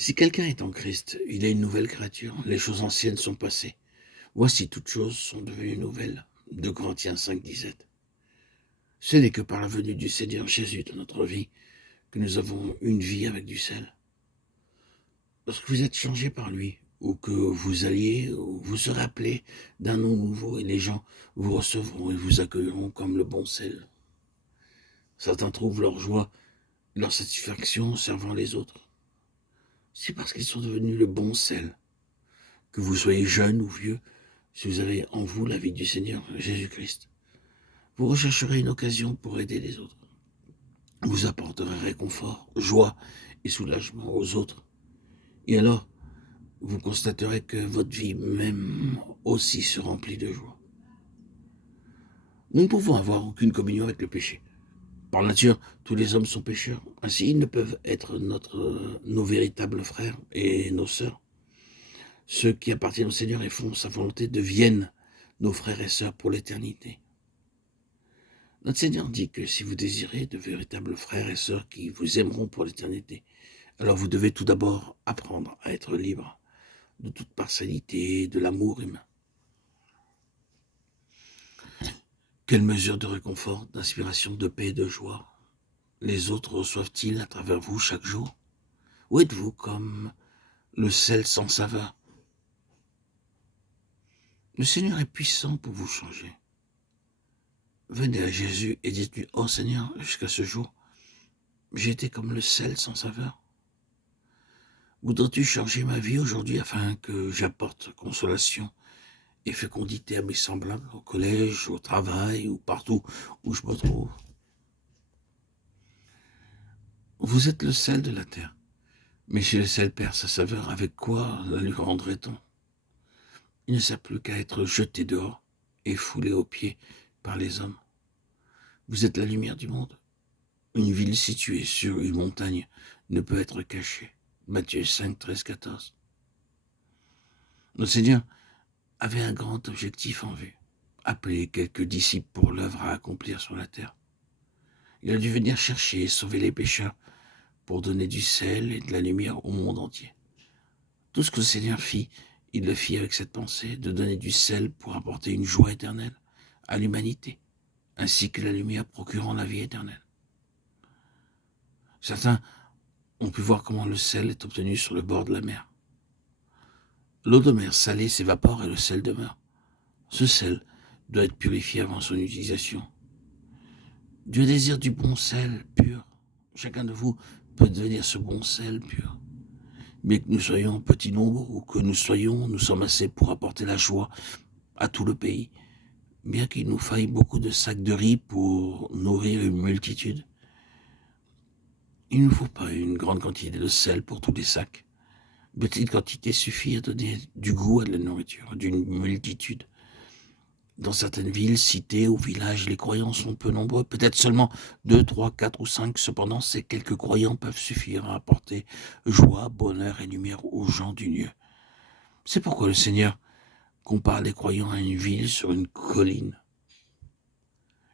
Si quelqu'un est en Christ, il est une nouvelle créature. Les choses anciennes sont passées. Voici toutes choses sont devenues nouvelles. 2 Corinthiens 5, 17. Ce n'est que par la venue du Seigneur Jésus dans notre vie que nous avons une vie avec du sel. Lorsque vous êtes changé par lui, ou que vous alliez, ou vous serez appelé d'un nom nouveau, et les gens vous recevront et vous accueilleront comme le bon sel. Certains trouvent leur joie, leur satisfaction en servant les autres. C'est parce qu'ils sont devenus le bon sel. Que vous soyez jeune ou vieux, si vous avez en vous la vie du Seigneur Jésus-Christ, vous rechercherez une occasion pour aider les autres. Vous apporterez réconfort, joie et soulagement aux autres. Et alors, vous constaterez que votre vie même aussi se remplit de joie. Nous ne pouvons avoir aucune communion avec le péché. Par nature, tous les hommes sont pécheurs. Ainsi, ils ne peuvent être nos véritables frères et nos sœurs. Ceux qui appartiennent au Seigneur et font sa volonté deviennent nos frères et sœurs pour l'éternité. Notre Seigneur dit que si vous désirez de véritables frères et sœurs qui vous aimeront pour l'éternité, alors vous devez tout d'abord apprendre à être libre de toute partialité, de l'amour humain. Quelle mesure de réconfort, d'inspiration, de paix et de joie les autres reçoivent-ils à travers vous chaque jour? Ou êtes-vous comme le sel sans saveur? Le Seigneur est puissant pour vous changer. Venez à Jésus et dites-lui, « Oh Seigneur, jusqu'à ce jour, j'ai été comme le sel sans saveur. Voudrais-tu changer ma vie aujourd'hui afin que j'apporte consolation et fécondité à mes semblables, au collège, au travail ou partout où je me trouve? » Vous êtes le sel de la terre, mais si le sel perd sa saveur, avec quoi la lui rendrait-on? Il ne sert plus qu'à être jeté dehors et foulé aux pieds par les hommes. Vous êtes la lumière du monde. Une ville située sur une montagne ne peut être cachée. Matthieu 5, 13, 14. Notre Seigneur avait un grand objectif en vue, appeler quelques disciples pour l'œuvre à accomplir sur la terre. Il a dû venir chercher et sauver les pécheurs pour donner du sel et de la lumière au monde entier. Tout ce que le Seigneur fit, il le fit avec cette pensée de donner du sel pour apporter une joie éternelle à l'humanité, ainsi que la lumière procurant la vie éternelle. Certains ont pu voir comment le sel est obtenu sur le bord de la mer. L'eau de mer salée s'évapore et le sel demeure. Ce sel doit être purifié avant son utilisation. Dieu désire du bon sel pur. Chacun de vous peut devenir ce bon sel pur. Bien que nous soyons en petit nombre ou que nous sommes assez pour apporter la joie à tout le pays. Bien qu'il nous faille beaucoup de sacs de riz pour nourrir une multitude. Il ne faut pas une grande quantité de sel pour tous les sacs. Une petite quantité suffit à donner du goût à la nourriture d'une multitude. Dans certaines villes, cités ou villages, les croyants sont peu nombreux, peut-être seulement 2, 3, 4 ou 5. Cependant, ces quelques croyants peuvent suffire à apporter joie, bonheur et lumière aux gens du lieu. C'est pourquoi le Seigneur compare les croyants à une ville sur une colline.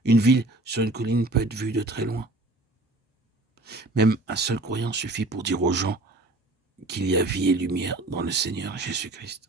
Une ville sur une colline peut être vue de très loin. Même un seul croyant suffit pour dire aux gens qu'il y a vie et lumière dans le Seigneur Jésus-Christ.